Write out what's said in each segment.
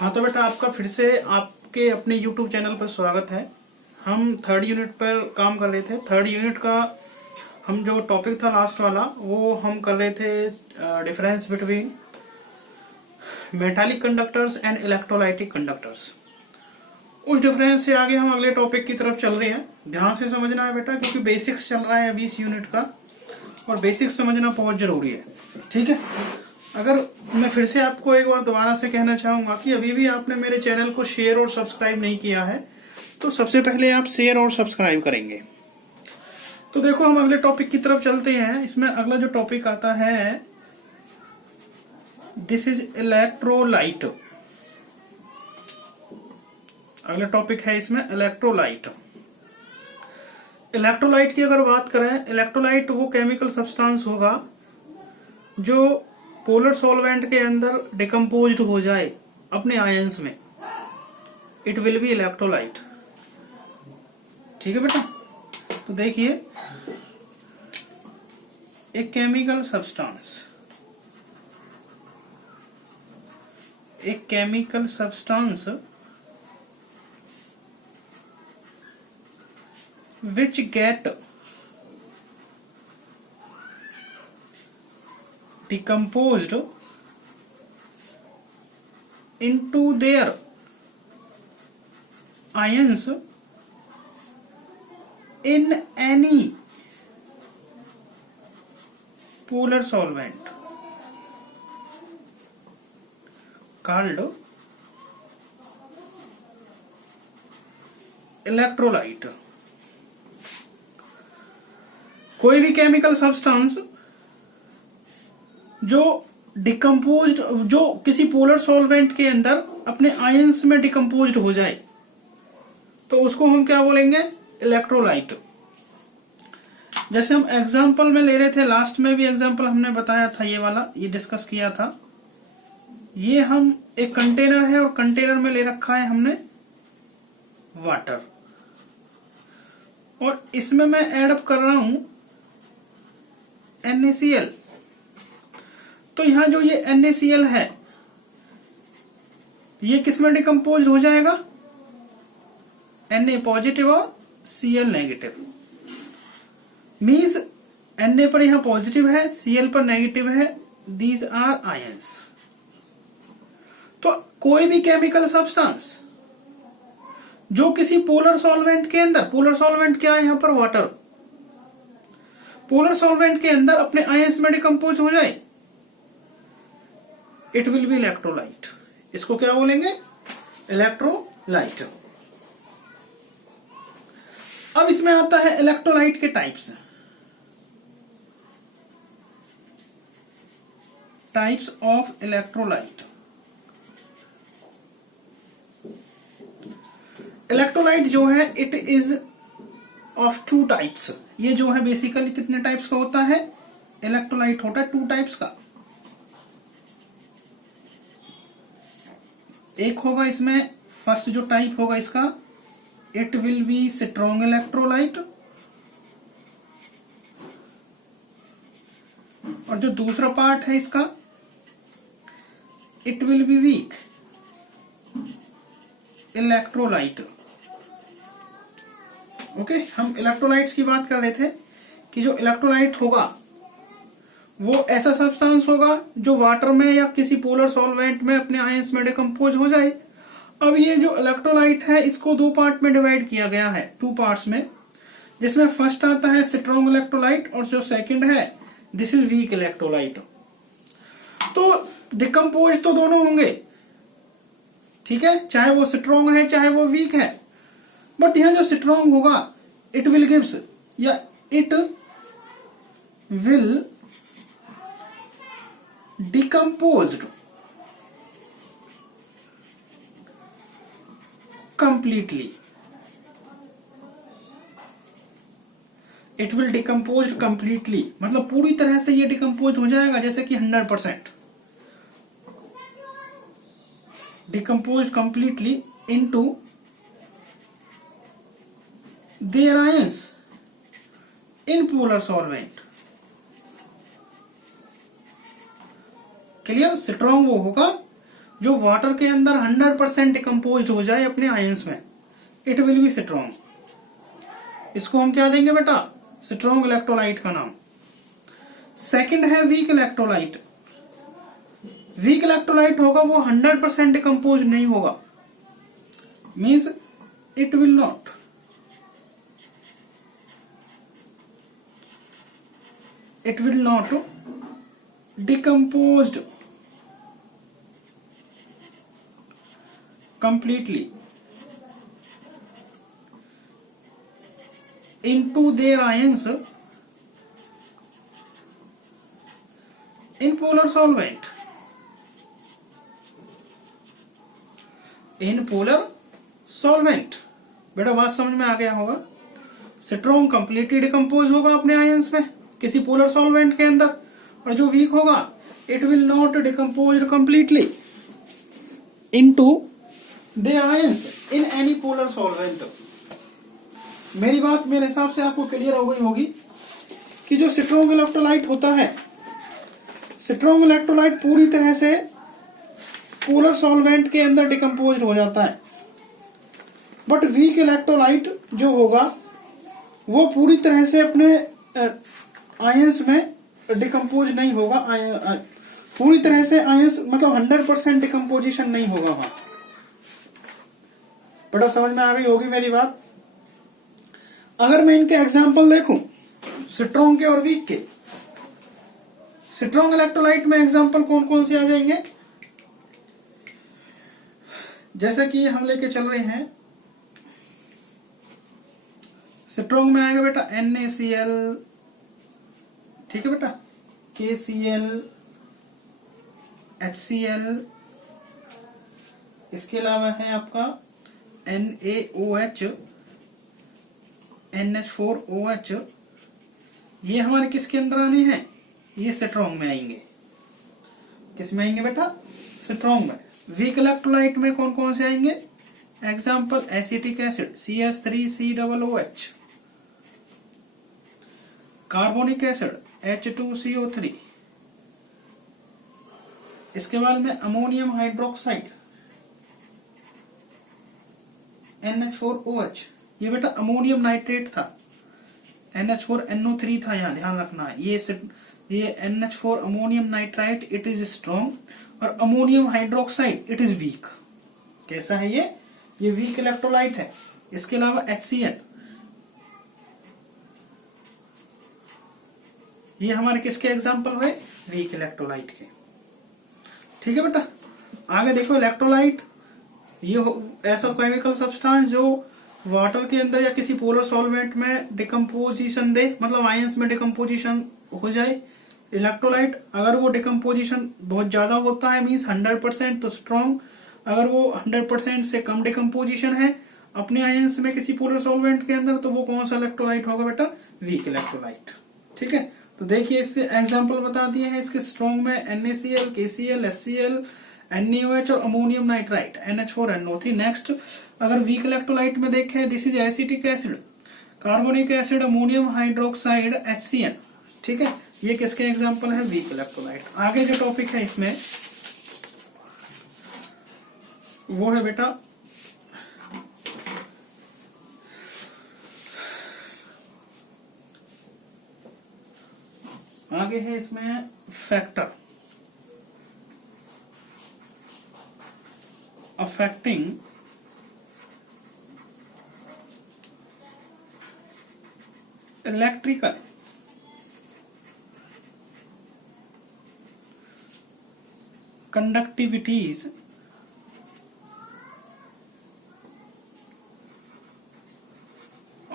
हाँ तो बेटा आपका फिर से आपके अपने YouTube चैनल पर स्वागत है। हम थर्ड यूनिट पर काम कर रहे थे। थर्ड यूनिट का हम जो टॉपिक था लास्ट वाला वो हम कर रहे थे difference between metallic conductors and electrolytic conductors. उस डिफरेंस से आगे हम अगले टॉपिक की तरफ चल रहे हैं। ध्यान से समझना है बेटा, क्योंकि बेसिक्स चल रहा है अभी इस यूनिट का और बेसिक्स समझना बहुत जरूरी है। ठीक है, अगर मैं फिर से आपको एक बार दोबारा से कहना चाहूंगा कि अभी भी आपने मेरे चैनल को शेयर और सब्सक्राइब नहीं किया है तो सबसे पहले आप शेयर और सब्सक्राइब करेंगे। तो देखो हम अगले टॉपिक की तरफ चलते हैं। इसमें अगला जो टॉपिक आता है दिस इज इलेक्ट्रोलाइट। अगला टॉपिक है इसमें इलेक्ट्रोलाइट। इलेक्ट्रोलाइट की अगर बात करें, इलेक्ट्रोलाइट वो केमिकल सब्सटेंस होगा जो पोलर सॉल्वेंट के अंदर डिकम्पोज्ड हो जाए अपने आयंस में। It will be electrolyte. ठीक है बेटा, तो देखिए एक केमिकल सब्सटेंस, एक chemical substance which get decomposed into their ions in any polar solvent called electrolyte। कोई भी केमिकल सब्सटेंस जो डिकम्पोज्ड, जो किसी पोलर सॉल्वेंट के अंदर अपने आयंस में डिकम्पोज्ड हो जाए तो उसको हम क्या बोलेंगे? इलेक्ट्रोलाइट। जैसे हम एग्जांपल में ले रहे थे, लास्ट में भी एग्जांपल हमने बताया था, ये वाला ये डिस्कस किया था। ये हम एक कंटेनर है और कंटेनर में ले रखा है हमने वाटर और इसमें मैं ऐड अप कर रहा हूं NaCl। तो यहां जो ये NaCl है ये किस में डिकम्पोज हो जाएगा? Na पॉजिटिव और Cl नेगेटिव। मीन्स Na पर यहां पॉजिटिव है, Cl पर नेगेटिव है। These are ions. तो कोई भी केमिकल सब्सटेंस जो किसी पोलर सॉल्वेंट के अंदर, पोलर सॉल्वेंट क्या है यहां पर? वाटर। पोलर सॉल्वेंट के अंदर अपने आयंस में डिकम्पोज हो जाए, इट विल बी इलेक्ट्रोलाइट। इसको क्या बोलेंगे? इलेक्ट्रोलाइट। अब इसमें आता है इलेक्ट्रोलाइट के types. Types of electrolyte. Electrolyte जो है it is of two types. ये जो है बेसिकली कितने टाइप्स का होता है? इलेक्ट्रोलाइट होता है टू टाइप्स का। एक होगा इसमें फर्स्ट जो टाइप होगा इसका, it will be strong electrolyte. और जो दूसरा पार्ट है इसका, it will be weak electrolyte. Okay, हम इलेक्ट्रोलाइट्स की बात कर रहे थे कि जो इलेक्ट्रोलाइट होगा वो ऐसा सब्सटेंस होगा जो वाटर में या किसी पोलर सॉल्वेंट में अपने आयंस में डिकम्पोज हो जाए। अब ये जो इलेक्ट्रोलाइट है इसको दो पार्ट में डिवाइड किया गया है, टू पार्ट्स में, जिसमें फर्स्ट आता है स्ट्रॉन्ग इलेक्ट्रोलाइट और जो सेकंड है दिस इज वीक इलेक्ट्रोलाइट। तो डिकम्पोज तो दोनों होंगे, ठीक है, चाहे वो स्ट्रॉन्ग है चाहे वो वीक है। बट यहां जो स्ट्रॉन्ग होगा इट विल गिव्स या it will decomposed completely। it will decomposed completely मतलब पूरी तरह से ये डिकम्पोज हो जाएगा, जैसे कि 100% decomposed completely into their ions in polar solvent। Clear? Strong वो होगा जो वाटर के अंदर 100% डिकम्पोज हो जाए अपने आयंस में, इट विल बी स्ट्रॉन्ग। इसको हम क्या देंगे बेटा? स्ट्रॉन्ग इलेक्ट्रोलाइट का नाम। सेकंड है वीक इलेक्ट्रोलाइट। वीक इलेक्ट्रोलाइट होगा वो 100% डिकम्पोज नहीं होगा, means it will not decomposed completely into their ions in polar solvent. In polar solvent. बेटा बात समझ में आ गया होगा। स्ट्रॉन्ग कंप्लीटली डिकम्पोज होगा अपने आयंस में किसी पोलर सॉल्वेंट के अंदर, और जो वीक होगा it will not decompose completely into their ions in any polar solvent. मेरी बात मेरे हिसाब से आपको क्लियर हो गई होगी कि जो स्ट्रॉन्ग इलेक्ट्रोलाइट होता है, स्ट्रॉन्ग इलेक्ट्रोलाइट पूरी तरह से पोलर सॉल्वेंट के अंदर डिकम्पोज हो जाता है, बट वीक इलेक्ट्रोलाइट जो होगा वो पूरी तरह से अपने आयंस में डिकम्पोज नहीं होगा। पूरी तरह से आयंस मतलब 100% डिकम्पोजिशन नहीं होगा वहां। बड़ा समझ में आ गई होगी मेरी बात। अगर मैं इनके एग्जाम्पल देखूं स्ट्रॉन्ग के और वीक के, स्ट्रॉन्ग इलेक्ट्रोलाइट में एग्जाम्पल कौन कौन से आ जाएंगे? जैसे कि हम लेके चल रहे हैं, स्ट्रॉन्ग में आएगा बेटा NaCl, ठीक है बेटा, KCl, HCl, इसके अलावा है आपका NaOH, NH4OH। ये हमारे किसके अंदर आने हैं? ये स्ट्रॉन्ग में आएंगे। किस में आएंगे बेटा? स्ट्रॉन्ग में। वीक इलेक्ट्रोलाइट में कौन कौन से आएंगे? Example acetic acid CH3COOH, carbonic acid H2CO3, इसके बाद में अमोनियम हाइड्रोक्साइड NH4OH। ये बेटा अमोनियम नाइट्रेट था, NH4NO3 था, यहाँ ध्यान रखना है। ये NH4 ammonium nitrite it is strong, और ammonium hydroxide it is weak. कैसा है ये वीक इलेक्ट्रोलाइट है। इसके अलावा HCl, ये हमारे किसके एग्जाम्पल हुए? वीक इलेक्ट्रोलाइट के। ठीक है बेटा, आगे देखो इलेक्ट्रोलाइट ये ऐसा केमिकल सब्सटेंस जो वाटर के अंदर या किसी पोलर सॉल्वेंट में डिकम्पोजिशन दे, मतलब आयंस में डिकम्पोजिशन हो जाए। इलेक्ट्रोलाइट अगर वो डिकम्पोजिशन बहुत ज्यादा होता है मीन्स 100% तो स्ट्रॉन्ग, अगर वो 100% से कम डिकम्पोजिशन है अपने आयंस में किसी पोलर सॉल्वेंट के अंदर, तो वो कौन सा इलेक्ट्रोलाइट होगा बेटा? Weak electrolyte. ठीक है, तो देखिए इसके एग्जाम्पल बता दिए हैं इसके स्ट्रॉन्ग में NaCl, KCl, HCl, NaOH और अमोनियम नाइट्राइट NH4NO3। नेक्स्ट अगर वीक इलेक्ट्रोलाइट में देखें, this is acetic acid, carbonic acid, ammonium hydroxide, HCl। ठीक है, ये किसके एग्जाम्पल है? Weak electrolyte. आगे जो टॉपिक है इसमें वो है बेटा आगे है इसमें factor affecting electrical conductivities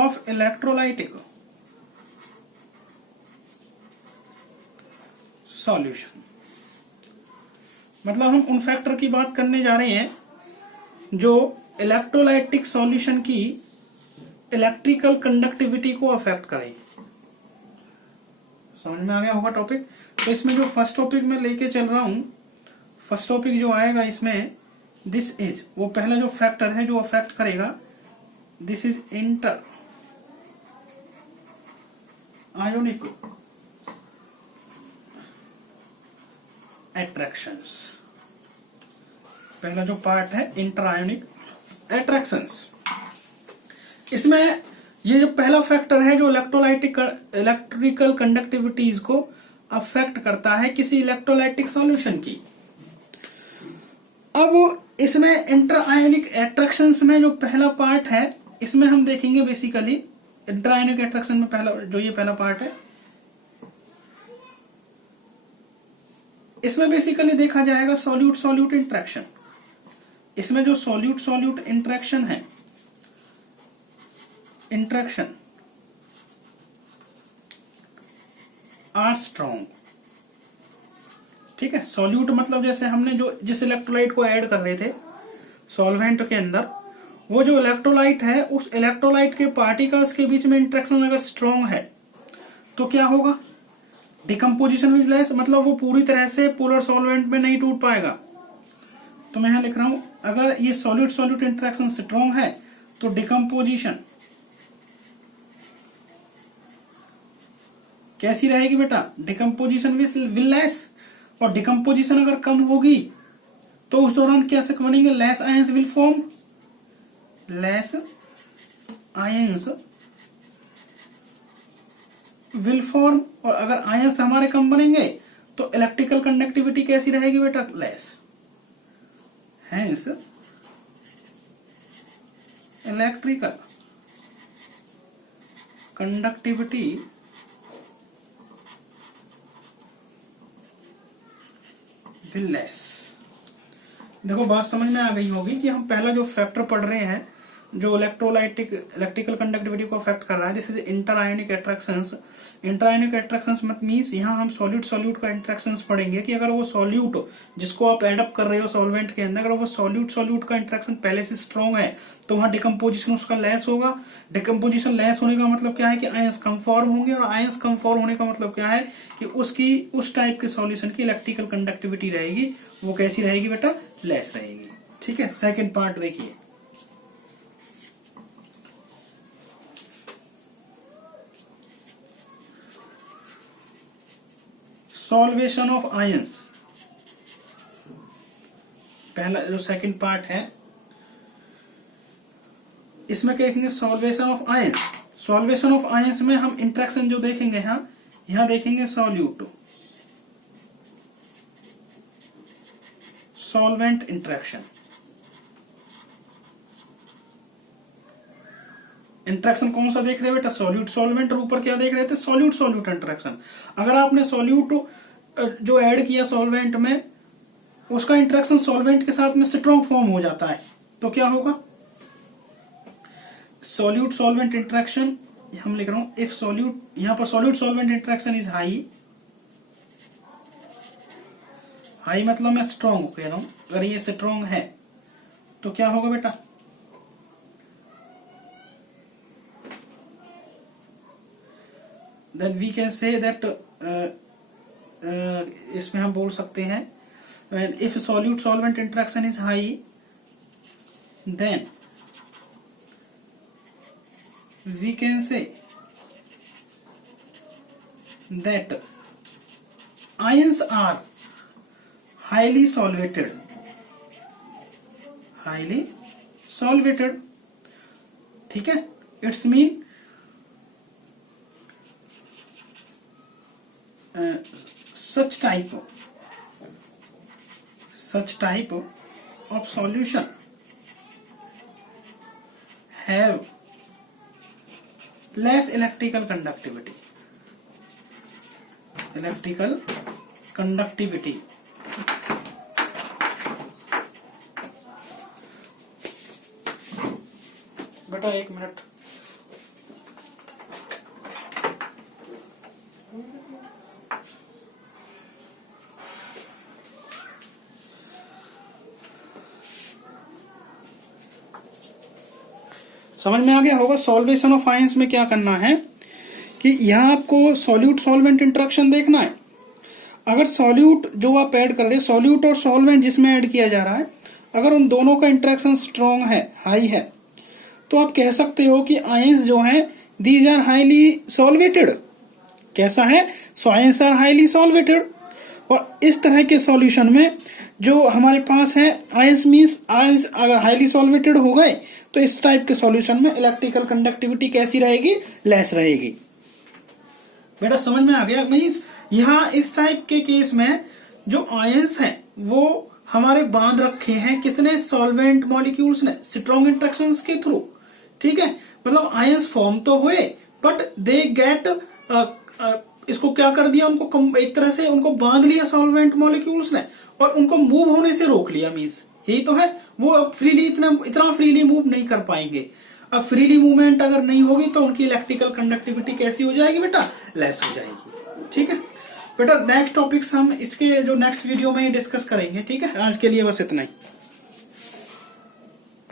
of electrolytic solution. मतलब हम उन फैक्टर की बात करने जा रहे हैं जो इलेक्ट्रोलाइटिक सॉल्यूशन की इलेक्ट्रिकल कंडक्टिविटी को अफेक्ट करें। समझ में आ गया होगा टॉपिक। तो इसमें जो फर्स्ट टॉपिक में लेके चल रहा हूं, फर्स्ट टॉपिक जो आएगा इसमें दिस इज, वो पहला जो फैक्टर है जो अफेक्ट करेगा, this is inter ionic attractions. पहला जो पार्ट है इंटर आयोनिक अट्रैक्शंस, इसमें ये जो पहला फैक्टर है जो इलेक्ट्रिकल कंडक्टिविटीज को अफेक्ट करता है किसी इलेक्ट्रोलाइटिक सॉल्यूशन की। अब इसमें इंटर आयोनिक अट्रैक्शंस में जो पहला पार्ट है इसमें हम देखेंगे बेसिकली इंटर आयोनिक अट्रैक्शन में पहला जो ये पहला पार्ट है इसमें बेसिकली देखा जाएगा सॉल्यूट सॉल्यूट इंटरेक्शन। इसमें जो सॉल्यूट सॉल्यूट इंटरेक्शन है, इंटरेक्शन आर स्ट्रॉन्ग। ठीक है, सॉल्यूट मतलब जैसे हमने जो जिस इलेक्ट्रोलाइट को ऐड कर रहे थे सॉल्वेंट के अंदर, वो जो इलेक्ट्रोलाइट है उस इलेक्ट्रोलाइट के पार्टिकल्स के बीच में इंटरेक्शन अगर स्ट्रॉन्ग है तो क्या होगा, डिकम्पोजिशन विज लेस, मतलब वो पूरी तरह से पोलर सॉल्वेंट में नहीं टूट पाएगा। तो मैं यहां लिख रहा हूं अगर ये सॉल्यूट सॉल्यूट इंटरेक्शन स्ट्रॉन्ग है तो डिकम्पोजिशन कैसी रहेगी बेटा, डिकम्पोजिशन विल लेस, और डिकम्पोजिशन अगर कम होगी तो उस दौरान क्या बनेंगे, less ions will form, less ions will form, और अगर आयंस हमारे कम बनेंगे तो इलेक्ट्रिकल कंडक्टिविटी कैसी रहेगी बेटा, less, hence electrical conductivity will less. देखो बात समझ में आ गई होगी कि हम पहला जो फैक्टर पढ़ रहे हैं जो इलेक्ट्रिकल कंडक्टिविटी को अफेक्ट कर रहा है, this is inter ionic attractions. Inter ionic attractions मत मींस यहाँ हम सॉल्यूट सॉल्यूट का इंटरेक्शंस पढ़ेंगे कि अगर वो सॉल्यूट जिसको आप एड अप कर रहे हो सॉल्वेंट के अंदर, अगर वो सॉल्यूट सॉल्यूट का इंटरेक्शन पहले से स्ट्रॉन्ग है तो वहां डिकम्पोजिशन उसका लेस होगा। डिकम्पोजिशन लेस होने का मतलब क्या है कि आयंस कम फॉर्म होंगे, और आयंस कम फॉर्म होने का मतलब क्या है कि उसकी उस टाइप के सॉल्यूशन की इलेक्ट्रिकल कंडक्टिविटी रहेगी वो कैसी रहेगी बेटा, लेस रहेगी। ठीक है, सेकेंड पार्ट देखिए, सॉल्वेशन ऑफ आयंस। पहला जो सेकंड पार्ट है इसमें क्या देखेंगे, solvation of ions. Solvation of ions में हम इंटरेक्शन जो देखेंगे यहां देखेंगे सॉल्यूट सॉल्वेंट इंटरेक्शन। इंटरेक्शन कौन सा देख रहे हैं बेटा, सॉल्यूट सॉल्वेंट, और ऊपर क्या देख रहे थे, सॉल्यूट सॉल्यूट इंटरेक्शन। अगर आपने सॉल्यूट जो ऐड किया सॉल्वेंट में उसका इंटरेक्शन सॉल्वेंट के साथ में स्ट्रॉन्ग फॉर्म हो जाता है तो क्या होगा, सॉल्यूट सॉल्वेंट इंटरेक्शन हम लिख रहा हूं इफ सॉल्यूट, यहां पर solute solvent interaction is high, high मतलब मैं स्ट्रॉन्ग कह रहा हूं, अगर ये स्ट्रॉन्ग है तो क्या होगा बेटा, then we can say that इसमें हम बोल सकते हैं if solute solvent interaction is high then we can say that ions are highly solvated, highly solvated। ठीक है, it's mean such type of solution have less electrical conductivity, बेटा एक minute, समझ में आ गया होगा। सॉल्वेशन ऑफ आयंस में क्या करना है कि यहां आपको सॉल्यूट सॉल्वेंट इंटरेक्शन देखना है। अगर सॉल्यूट जो आप ऐड कर रहे हैं, सॉल्यूट और सॉल्वेंट जिसमें ऐड किया जा रहा है, अगर उन दोनों का इंटरेक्शन स्ट्रॉन्ग है, हाई है, तो आप कह सकते हो कि आयंस जो हैं दीज आर हाईली सॉल्वेटेड। कैसा है, सो आयंस आर हाईली सॉल्वेटेड। और इस तरह के सॉल्यूशन में जो हमारे पास है आयंस मींस आयंस अगर हाईली सॉल्वेटेड हो गए तो इस टाइप के सॉल्यूशन में इलेक्ट्रिकल कंडक्टिविटी कैसी रहेगी, लेस रहेगी। बेटा समझ में आ गया। मींस यहाँ इस टाइप के केस में जो आयंस हैं वो हमारे बांध रखे हैं किसने, सॉल्वेंट मॉलिक्यूल्स ने, स्ट्रॉन्ग इंटरेक्शंस के थ्रू। ठीक है, मतलब आयंस फॉर्म तो हुए बट दे गेट इसको क्या कर दिया, उनको एक तरह से उनको बांध लिया सॉल्वेंट मॉलिक्यूल्स ने और उनको मूव होने से रोक लिया। मींस यही तो है, वो अब फ्रीली इतना फ्रीली मूव नहीं कर पाएंगे। अब फ्रीली मूवमेंट अगर नहीं होगी तो उनकी इलेक्ट्रिकल कंडक्टिविटी कैसी हो जाएगी बेटा, लेस हो जाएगी। ठीक है बेटा, नेक्स्ट टॉपिक्स हम इसके जो नेक्स्ट वीडियो में डिस्कस करेंगे। ठीक है, आज के लिए बस इतना ही।